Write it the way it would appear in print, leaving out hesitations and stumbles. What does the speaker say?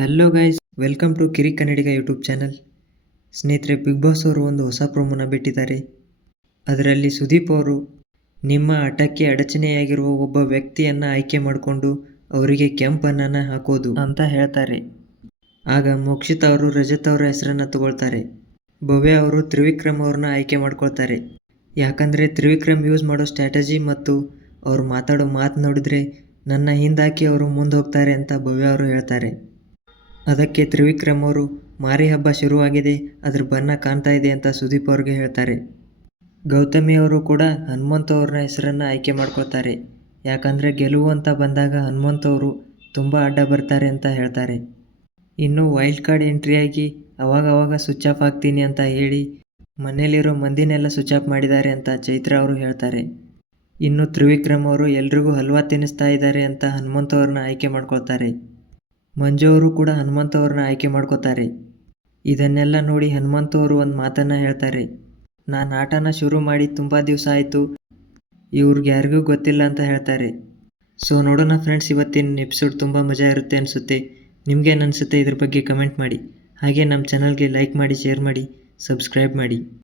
Hello guys, welcome to ಕಿರಿ ಕನ್ನಡಿಗ YouTube channel. ಸ್ನೇಹಿತರೆ, big boss ಅವರು ಒಂದು ಹೊಸ ಪ್ರೋಮೋನ ಬಿಟ್ಟಿದ್ದಾರೆ. ಅದರಲ್ಲಿ ಸುದೀಪ್ ಅವರು ನಿಮ್ಮ ಆಟಕ್ಕೆ ಅಡಚಣೆಯಾಗಿರುವ ಒಬ್ಬ ವ್ಯಕ್ತಿಯನ್ನು ಆಯ್ಕೆ ಮಾಡಿಕೊಂಡು ಅವರಿಗೆ ಕೆಂಪು ಅನ್ನನ ಹಾಕೋದು ಅಂತ ಹೇಳ್ತಾರೆ. ಆಗ ಮೋಕ್ಷಿತ್ ಅವರು ರಜತ್ ಅವರ ಹೆಸರನ್ನು ತಗೊಳ್ತಾರೆ. ಭವ್ಯ ಅವರು ತ್ರಿವಿಕ್ರಮ್ ಅವ್ರನ್ನ ಆಯ್ಕೆ ಮಾಡ್ಕೊಳ್ತಾರೆ. ಯಾಕಂದರೆ ತ್ರಿವಿಕ್ರಮ್ ಯೂಸ್ ಮಾಡೋ ಸ್ಟ್ರಾಟಜಿ ಮತ್ತು ಅವ್ರು ಮಾತಾಡೋ ಮಾತು ನೋಡಿದ್ರೆ ನನ್ನ ಹಿಂದಾಕಿ ಅವರು ಮುಂದೆ ಹೋಗ್ತಾರೆ ಅಂತ ಭವ್ಯ ಅವರು ಹೇಳ್ತಾರೆ. ಅದಕ್ಕೆ ತ್ರಿವಿಕ್ರಮ್ ಅವರು ಮಾರಿ ಹಬ್ಬ ಶುರುವಾಗಿದೆ, ಅದ್ರ ಬಣ್ಣ ಕಾಣ್ತಾ ಇದೆ ಅಂತ ಸುದೀಪ್ ಅವ್ರಿಗೆ ಹೇಳ್ತಾರೆ. ಗೌತಮಿ ಅವರು ಕೂಡ ಹನುಮಂತ ಅವ್ರನ್ನ ಹೆಸರನ್ನು ಆಯ್ಕೆ ಮಾಡ್ಕೊಳ್ತಾರೆ. ಯಾಕಂದರೆ ಗೆಲುವು ಅಂತ ಬಂದಾಗ ಹನುಮಂತ ಅವರು ತುಂಬ ಅಡ್ಡ ಬರ್ತಾರೆ ಅಂತ ಹೇಳ್ತಾರೆ. ಇನ್ನು ವೈಲ್ಡ್ ಕಾರ್ಡ್ ಎಂಟ್ರಿಯಾಗಿ ಅವಾಗವಾಗ ಸ್ವಿಚ್ ಆಫ್ ಆಗ್ತೀನಿ ಅಂತ ಹೇಳಿ ಮನೇಲಿರೋ ಮಂದಿನೆಲ್ಲ ಸ್ವಿಚ್ ಆಫ್ ಮಾಡಿದ್ದಾರೆ ಅಂತ ಚೈತ್ರ ಅವರು ಹೇಳ್ತಾರೆ. ಇನ್ನು ತ್ರಿವಿಕ್ರಮ್ ಅವರು ಎಲ್ರಿಗೂ ಹಲ್ವಾ ತಿನ್ನಿಸ್ತಾ ಇದ್ದಾರೆ ಅಂತ ಹನುಮಂತ ಅವ್ರನ್ನ ಆಯ್ಕೆ ಮಾಡ್ಕೊಳ್ತಾರೆ. ಮಂಜು ಅವರು ಕೂಡ ಹನುಮಂತ ಅವ್ರನ್ನ ಆಯ್ಕೆ ಮಾಡ್ಕೋತಾರೆ. ಇದನ್ನೆಲ್ಲ ನೋಡಿ ಹನುಮಂತ ಅವರು ಒಂದು ಮಾತನ್ನು ಹೇಳ್ತಾರೆ, ನಾನು ಆಟನ ಶುರು ಮಾಡಿ ತುಂಬ ದಿವಸ ಆಯಿತು, ಇವ್ರಿಗೆ ಯಾರಿಗೂ ಗೊತ್ತಿಲ್ಲ ಅಂತ ಹೇಳ್ತಾರೆ. ಸೊ ನೋಡೋಣ ಫ್ರೆಂಡ್ಸ್, ಇವತ್ತಿನ ಎಪಿಸೋಡ್ ತುಂಬ ಮಜಾ ಇರುತ್ತೆ ಅನಿಸುತ್ತೆ. ನಿಮಗೇನು ಅನಿಸುತ್ತೆ ಇದ್ರ ಬಗ್ಗೆ ಕಮೆಂಟ್ ಮಾಡಿ. ಹಾಗೆ ನಮ್ಮ ಚಾನಲ್ಗೆ ಲೈಕ್ ಮಾಡಿ, ಶೇರ್ ಮಾಡಿ, ಸಬ್ಸ್ಕ್ರೈಬ್ ಮಾಡಿ.